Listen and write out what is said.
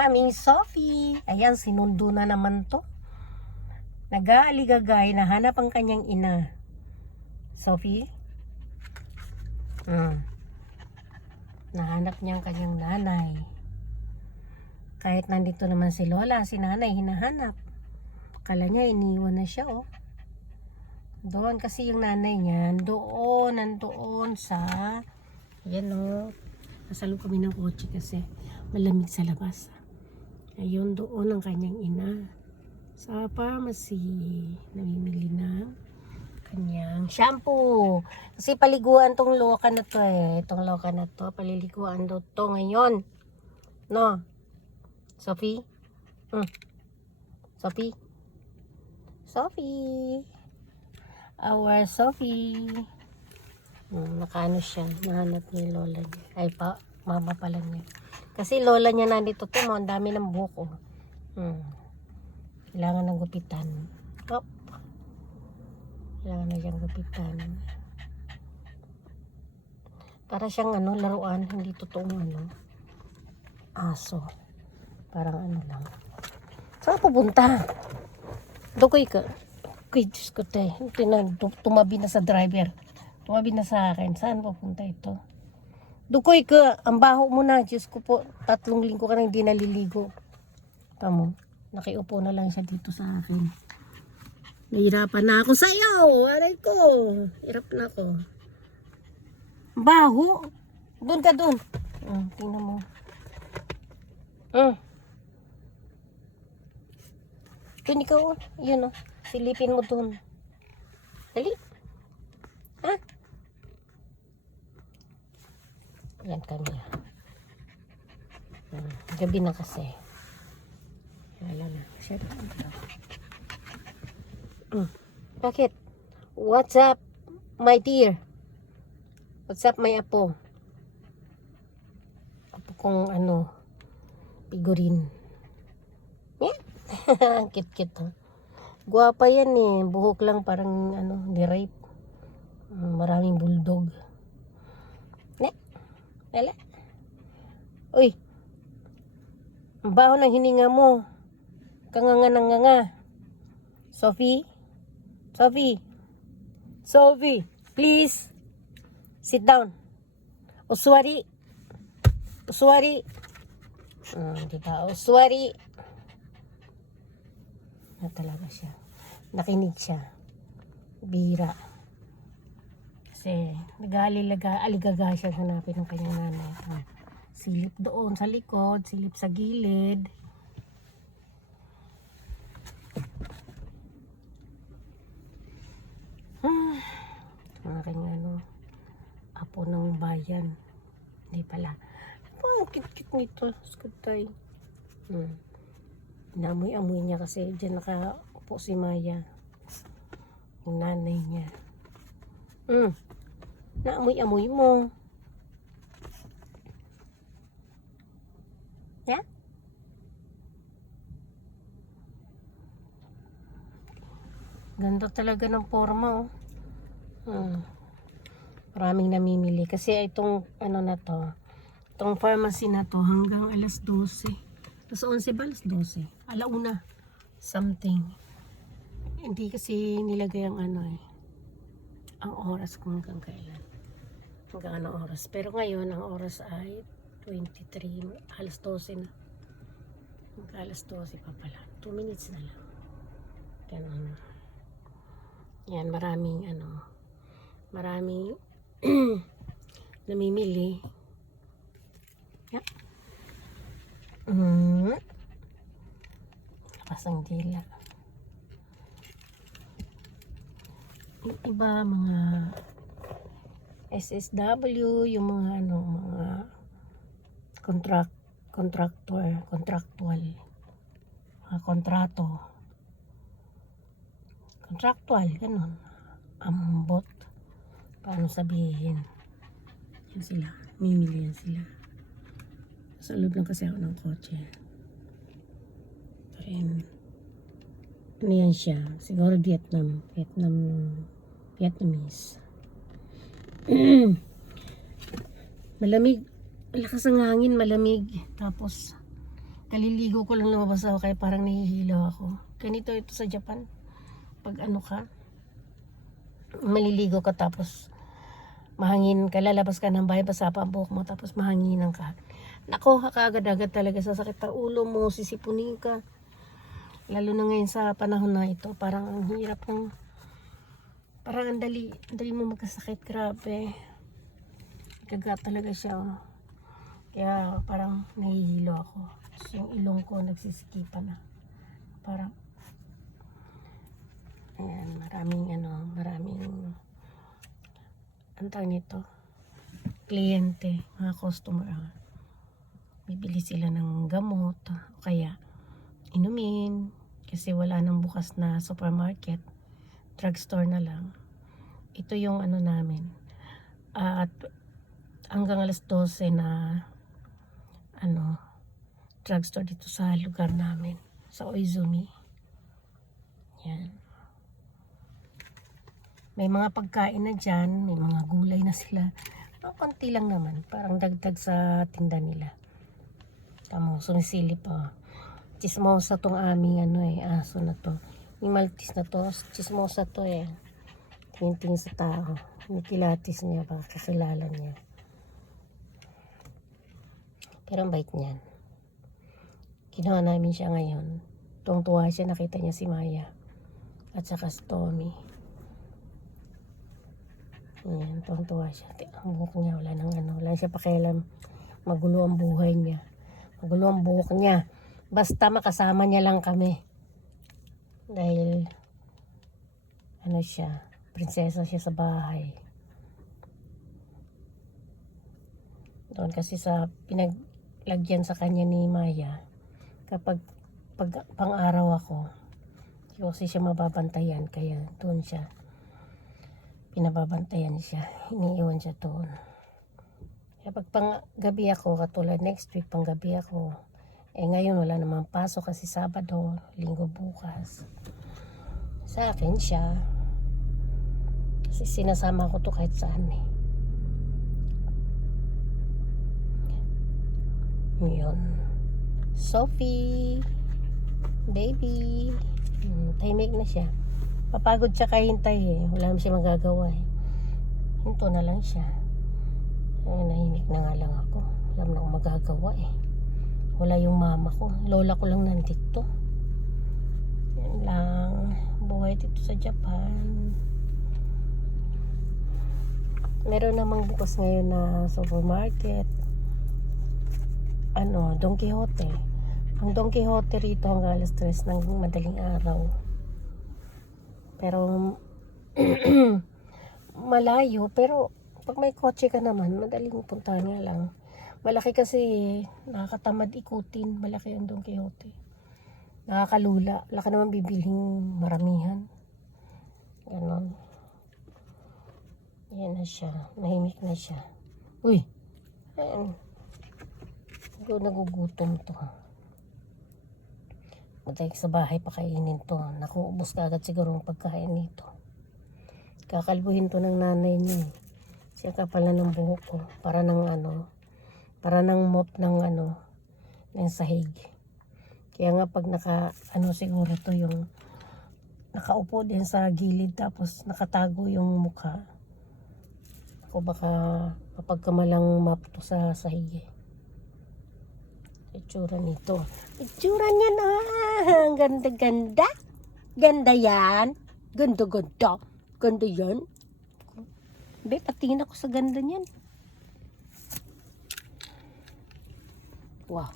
aming Sophie. Ayan, sinundo na naman to. Nag-aaligagay, nahanap ang kanyang ina. Sophie? Nahanap niya ang kanyang nanay. Kahit nandito naman si Lola, si nanay hinahanap. Akala niya iniwan na siya, oh. Doon kasi yung nanay niya, nandoon sa, yan, oh. Nasalo kami ng kotse kasi malamig sa labas. Ayun, doon ang kanyang ina. Sa pharmacy, namimili ng kanyang shampoo. Kasi paliguan tong loka na to eh. Itong loka na to, paliliguan daw to ngayon. No? Sophie? Sophie? Sophie? Our Sophie. Nakaano siya, nahanap niya yung lola niya. Ay pa, mama pala niya. Kasi lola niya nandito to mo, ang dami ng buhok. Kailangan ng gupitan. Hop. Kailangan na siyang gupitan. Para siyang laruan, hindi totoong aso. Parang lang. Saan pupunta? Dukoy ka. Kuy, Diyos ko te. Tumabi na sa driver. Tumabi na sa akin. Saan pupunta ito? Dukoy ka. Ang baho mo na. Diyos ko po. 3 linggo ka na hindi naliligo. Tamo. Nakiupo na lang siya dito sa akin. Nahirapan na ako sa'yo. Aray ko. Hirap na ako. Baho. Doon ka doon. Tingnan mo. Doon ikaw. Yun o. Silipin mo doon. Dali. Ha? Yan kami. Gabi na kasi. Wala na. Shut up. Bakit? What's up, my dear? What's up, my apo? Apo kong figurin. Kit-kit ha. Guwapa yan eh. Buhok lang parang ni-rape. Maraming bulldog. Lala. Uy. Ang baho ng hininga mo. Kanganga ng nganga. Sophie? Sophie? Sophie, please. Sit down. Uswari. Uswari. Diba? Uswari. Na talaga siya. Nakinig siya. Bira. Kasi nag-aligaga siya hanapin ng kanyang nanay. Silip doon sa likod, silip sa gilid. Ang aking apo ng bayan. Hindi pala. Ang cute-cute nito. Skutay. Inamoy-amoy niya kasi dyan nakaupo si Maya. Yung nanay niya. Naamoy-amoy mo. Yeah? Ganda talaga ng forma, oh. Maraming namimili. Kasi itong na to, itong pharmacy na to hanggang alas 12. Alas 11 ba? Alas 12. Alauna. Something. Hindi kasi nilagay ang ang oras kung hanggang kailan. Hanggang anong oras. Pero ngayon, ang oras ay 23. Alas 12 na. Hanggang alas 12 pa pala. 2 minutes na lang. Ganun. Yan, maraming maraming namimili. Yeah. Lakas ang dila. Yung iba mga SSW, yung mga mga contractual, mga kontrato. Contractual, ganun. Ambot. Paano sabihin? Yan sila. Mimili yan sila. Sa loob lang kasi ako ng kotse. And, yan siya. Siguro Vietnamese. Malamig. Malakas ang hangin, malamig. Tapos, Kaliligo ko lang lumabas ako kaya parang nahihilo ako. Ganito ito sa Japan. Pag ano ka, maliligo ka tapos mahangin ka, lalabas ka ng bahay, basa pa ang buhok mo tapos mahanginan ka. Nako, kaagad-agad talaga sasakit ang ulo mo, sisipunin ka. Lalo na ngayon sa panahon na ito, parang ang hirap ng, parang ang dali mo magkasakit, grabe. Kagat talaga siya. Oh. Kaya parang nahihilo ako. Tapos yung ilong ko nagsisikipan na. Parang, ayan, maraming, ang tawag nito, kliyente, mga customer. Bibili sila ng gamot, o kaya inumin, kasi wala nang bukas na supermarket, drugstore na lang. Ito yung ano namin. At hanggang alas 12 na drugstore dito sa lugar namin, sa Oizumi. Yan. May mga pagkain na dyan, may mga gulay na sila. Konti lang naman, parang dagdag sa tinda nila. Tama, sumisilip pa. Chismosa tong aming aso na to. Yung Maltese na to, chismosa to eh. Tingin sa tao. Yung kilatis niya, baka kakilala niya. Pero ang bait niyan. Ginawa namin siya ngayon. Tuwang-tuwa siya, nakita niya si Maya. At saka si Tommy. Ayan, tuwang-tuwa siya. Ang buhok niya, wala siya pakialam. Magulo ang buhay niya. Magulo ang buhok niya. Basta makasama niya lang kami. Dahil, siya, prinsesa siya sa bahay. Doon kasi sa pinaglagyan sa kanya ni Maya, kapag pang-araw ako, kasi siya mababantayan, kaya doon siya, pinababantayan siya, iniiwan siya doon. Kapag pang-gabi ako, katulad next week pang-gabi ako, ngayon wala namang pasok kasi Sabado, Linggo bukas. Sa akin siya, kasi sinasama ko to kahit saan eh. Yun. Sophie, baby, tahimik na siya. Papagod siya kahintay eh. Wala naman siya magagawa eh. Hinto na lang siya. Nahimik na nga lang ako. Wala naman akong magagawa eh. Wala yung mama ko. Lola ko lang nandito. Yan lang. Buhay dito sa Japan. Meron namang bukas ngayon na supermarket. Don Quixote. Ang Don Quixote rito hanggang alas 3 ng madaling araw. Pero malayo, pero pag may kotse ka naman, madaling puntahan nga lang. Malaki kasi, nakakatamad ikutin. Malaki ang Don Quixote. Nakakalula. Wala ka naman bibilhin maramihan. Ganon. Yan na siya. Nahimik na siya. Uy! Ayan. Nagugutom to. Matay sa bahay pakainin to. Naku, ubos ka agad siguro ang pagkain nito. Kakalbuhin to ng nanay niya. Siya kapala ng buhok ko. Para ng para ng mop ng ng sahig. Kaya nga pag siguro to yung nakaupo din sa gilid tapos nakatago yung mukha. Ako baka kapag kamalang map to sa sahig eh. Itsura nito. Itsura niya na. Ang ganda-ganda. Ganda yan. Ganda-ganda. Ganda yan. Be, patingin ako sa ganda niyan. Wow.